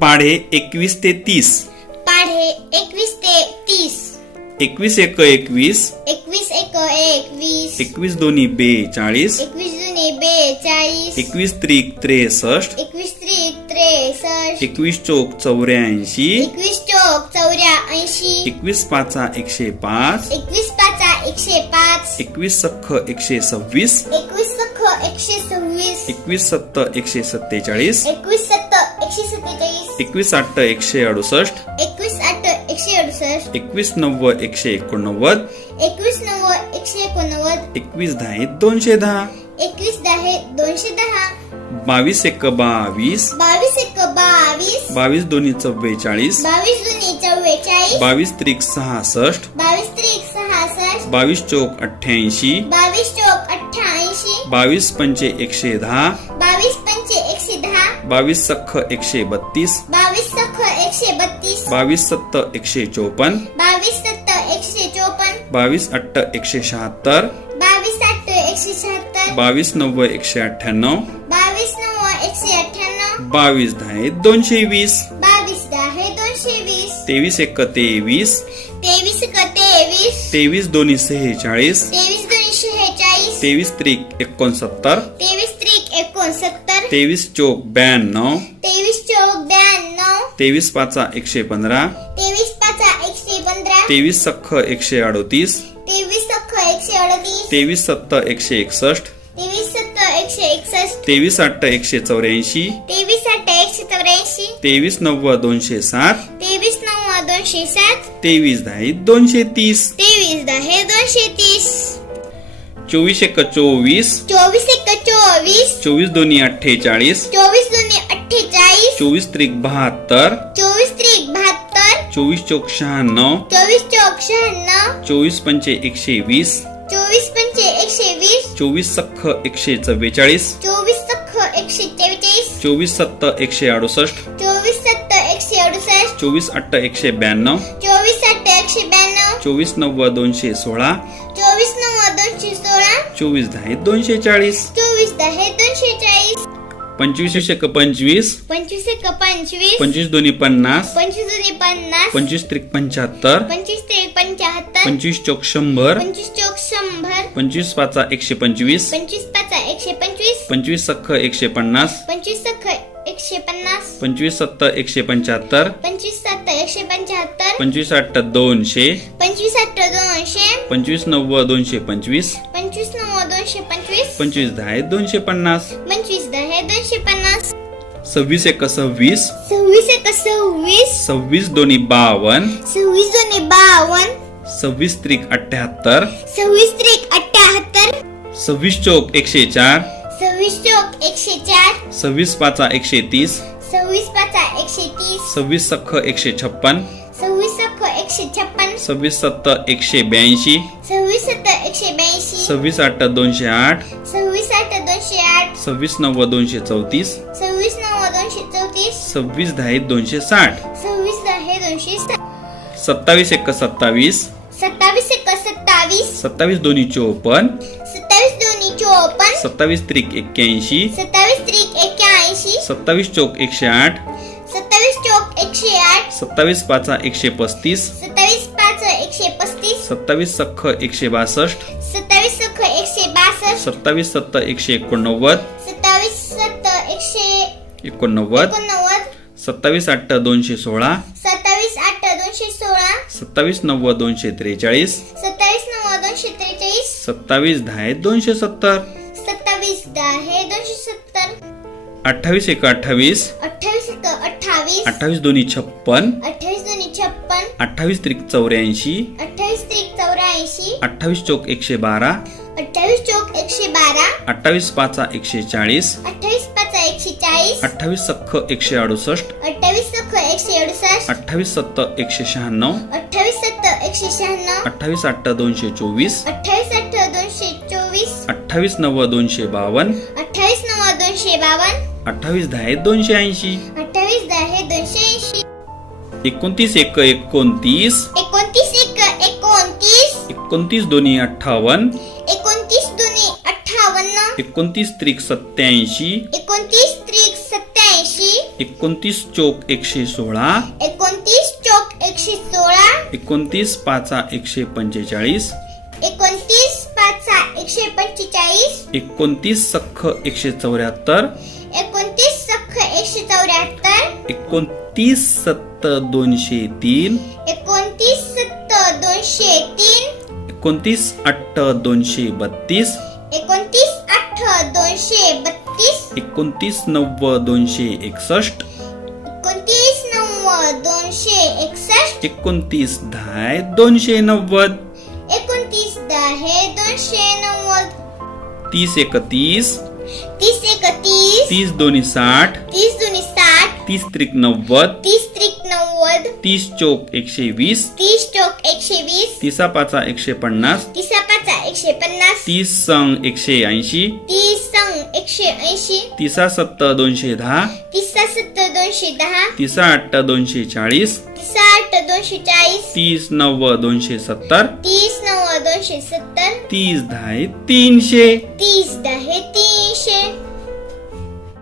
पाढे एकवीस ते तीस. पाढे एकवीस ते तीस. एकवीस एक एकवीस. एकवीस एक एकवीस. एकवीस दोन्ही बेचाळीस एकवीस जुने बेचाळीस एकवीस त्रिक त्रेसष्ट. एकवीस त्रिक त्रेसष्ट. एकवीस चौक चौऱ्याऐंशी. एकवीस चौक चौऱ्या ऐंशी एकवीस पाचा एकशे पाच. एकवीस पाचा एकशे पाच. एकवीस सख्ख एकशे सव्वीस. एकवीस सख एकशे सव्वीस. एकवीस सत्त एकशे सत्तेचाळीस. एकवीस एकवीस आठ एकशे अडुसष्ट. एकवीस आठ एकशे अडुसष्ट. एकवीस नव्वद एकशे एकोणनव्वद. एकवीस नव्वद एकशे एकोणनव्वद. एकवीस दहा दोनशे दहा. एकवीस दहा दोनशे दहा. बावीस एक बावीस. बावीस एक बावीस. बावीस दोन्ही चव्वेचाळीस. बावीस जुने चव्वेचाळीस. बावीस त्रिक सहासष्ट. बावीस त्रिक सहासष्ट. बावीस चौक अठ्ठ्याऐंशी. बावीस चौक अठ्ठ्याऐंशी. बावीस पंचे एकशे दहा. बावीस सख्ख एकशे बत्तीस. बावीस सख एकशे बत्तीस. बावीस सत्त एकशे चौपन्न बावीस सत्त एकशे चोपन्न बावीस अठ्ठ एकशे शहात्तर. बावीस आठ एकशे शहात्तर. बावीस नव्वद एकशे अठ्ठ्याण्णव. बावीस नऊ एकशे अठ्ठ्याण्णव. बावीस दहा दोनशे वीस. बावीस दहा दोनशे वीस. तेवीस एक तेवीस. तेवीस एक तेवीस. तेवीस दोन्ही सेहेचाळीस तेवीस दोनशे शेहेचाळीस तेवीस त्रिक एकोणसत्तर. तेवीस तेवीस चौक ब्याण्णव. तेवीस चौक ब्याण्णव. तेवीस पाचा एकशे पंधरा. तेवीस पाचा एकशे पंधरा. तेवीस सख्ख एकशे अडोतीस. तेवीस अख्ख एकशे अडतीस. तेवीस सत्त एकशे एकसष्ट. तेवीस सत्त एकशे एकसष्ट. तेवीस आठ एकशे चौऱ्याऐंशी. तेवीस आठ एकशे चौऱ्याऐंशी. तेवीस नव्वद दोनशे सात. तेवीस नऊ दोनशे सात. तेवीस दहा दोनशे तीस. तेवीस दहा दोनशे तीस. चोवीस एक चोवीस. चोवीस चोवीस दोन्ही अठ्ठेचाळीस चोवीस दोन्ही अठ्ठेचाळीस चोवीस त्रिक बहात्तर चोवीस त्रिक बहात्तर चोवीस चौक शहाण्णव चोवीस चौक शहाण्णव चोवीस पंचे एकशे वीस चोवीस पंचे एकशे वीस चोवीस सख्ख एकशे चव्वेचाळीस चोवीस सख्ख एकशे चव्वेचाळीस चोवीस सत्त एकशे अडुसष्ट चोवीस सत्त एकशे अडुसष्ट चोवीस अठ्ठ एकशे ब्याण्णव चोवीस आठ एकशे ब्याण्णव चोवीस नव्वद दोनशे सोळा चोवीस नऊ दोनशे सोळा चोवीस दहा दोनशे चाळीस पंचवीस एक पंचवीस. पंचवीस एक पंचवीस. पंचवीस दोन्ही पन्नास. पंचवीस दोन्ही पन्नास. पंचवीस त्रिक पंच्याहत्तर. पंचवीस ते पंच्याहत्तर. पंचवीस चौक शंभर. पंचवीस चौक शंभर. पंचवीस पाचा एकशे पंचवीस. पंचवीस पाच एकशे पंचवीस. पंचवीस सख्ख एकशे पन्नास. पंचवीस सख एकशे पन्नास. पंचवीस सत्त एकशे पंच्याहत्तर. पंचवीस सात एकशे पंच्याहत्तर. पंचवीस आठ दोनशे. पंचवीस आठ दोनशे. पंचवीस नव्वद दोनशे पंचवीस. नऊ दोनशे पंचवीस. पंचवीस दहा दोनशे पन्नास. पंचवीस दहा दोनशे पन्नास. सव्वीस एक सव्वीस सव्वीस एक सव्वीस सव्वीस दोन्ही बावन्न. सव्वीस दोन्ही बावन्न. सव्वीस त्रिक अठ्ठ्याहत्तर सव्वीस त्रिक अठ्ठ्याहत्तर सव्वीस चौक एकशे चार. सव्वीस चौक एकशे चार. सव्वीस पाचा एकशे तीस. सव्वीस पाचा एकशे तीस. सव्वीस सख्ख एकशे छप्पन. सव्वीस सख एकशे छप्पन. सव्वीस सत्त एकशे ब्याऐंशी. सव्वीस आठ दोनशे आठ. सव्वीस आठ दोनशे आठ. सव्वीस नव्वद दोनशे चौतीस. सव्वीस नऊ दोनशे चौतीस. सव्वीस दहा दोनशे साठ. सव्वीस दहा दोनशे सात सत्तावीस एक सत्तावीस. सत्तावीस एक सत्तावीस. सत्तावीस दोन्ही चोपन्न. सत्तावीस दोन्ही चोपन्न. सत्तावीस त्रिक एक्क्याऐंशी. सत्तावीस त्रिक एक्क्याऐंशी. सत्तावीस चौक एकशे आठ. सत्तावीस चौक एकशे आठ. सत्तावीस पाचा एकशे पस्तीस. सत्तावीस पाच एकशे पस्तीस. सत्तावीस सख्ख एकशे बासष्ट. सत्तावीस सत्त एकशे एकोणनव्वद. सत्तावीस सत्त एकशे एकोणनव्वद. सत्तावीस आठ दोनशे सोळा. सत्तावीस आठ दोनशे सोळा. सत्तावीस नव्वद दोनशे त्रेचाळीस. सत्तावीस नऊ दोनशे त्रेचाळीस. सत्तावीस दहा दोनशे सत्तर. सत्तावीस दहा दोनशे सत्तर. अठ्ठावीस एक अठ्ठावीस. अठ्ठावीस एक अठ्ठावीस. अठ्ठावीस दोन्ही छप्पन. अठ्ठावीस दोन्ही छप्पन. अठ्ठावीस त्रिक चौऱ्याऐंशी. अठ्ठावीस त्रिक चौऱ्याऐंशी. अठ्ठावीस चौक एकशे बारा. अठ्ठावीस पाचा एकशे चाळीस. अठ्ठावीस पाच एकशे चाळीस. अठ्ठावीस सख्ख एकशे अडुसष्ट. अठ्ठावीस सख एकशे अडुसष्ट. अठ्ठावीस सत्त एकशे शहाण्णव. अठ्ठावीस सत्त एकशे शहाण्णव. अठ्ठावीस आठ दोनशे चोवीस. अठ्ठावीस अठ दोनशे चोवीस. अठ्ठावीस नव्वद दोनशे बावन्न अठ्ठावीस नऊ दोनशे बावन्न अठ्ठावीस दहा दोनशे ऐंशी. अठ्ठावीस दहा दोनशे ऐंशी. एकोणतीस एक एकोणतीस. एकोणतीस एक एकोणतीस. एकोणतीस दोन्ही अठ्ठावन्न. एकोणतीस त्रिक सत्याऐंशी एकोणतीस त्रिक सत्याऐंशी एकोणतीस चोक एकशे सोळा. एकोणतीस चौक एकशे सोळा. एकोणतीस पाचा एकशे पंचेचाळीस. एकोणतीस पाच एकशे पंचेचाळीस. एकोणतीस सख्ख एकशे चौऱ्याहत्तर. एकोणतीस सख्ख एकशे चौऱ्याहत्तर. एकोणतीस सत्त दोनशे तीन. एकोणतीस सत्त दोनशे तीन. एकोणतीस अठ्ठ दोनशे बत्तीस. एकोणतीस नव्वद दोनशे एकसष्ट. एकोणतीस नव्वद दोनशे एकसष्ट. एकोणतीस दहा दोनशे नव्वद. एकोणतीस दहा दोनशे नव्वद. तीस एकतीस. तीस एकतीस. तीस दोन्ही साठ. तीस दोन्ही साठ. तीस त्रिक नव्वद. तीस त्रिक नव्वद. तीस चोक एकशे वीस. तीस चौक एकशे वीस. तिसा पाचा एकशे पन्नास. तिसा पाचा एकशे पन्नास. तीस संग एकशे ऐंशी. तीस संग एकशे तिसा सत्त दोनशे दहा. तिसा सत्तर दोनशे दहा. तिसा अठ्ठ दोनशे चाळीस. तिसा आठ दोनशे चाळीस. तीस नव्वद दोनशे सत्तर. तीस नव्वद दोनशे सत्तर. तीस दहा तीनशे. तीस दहा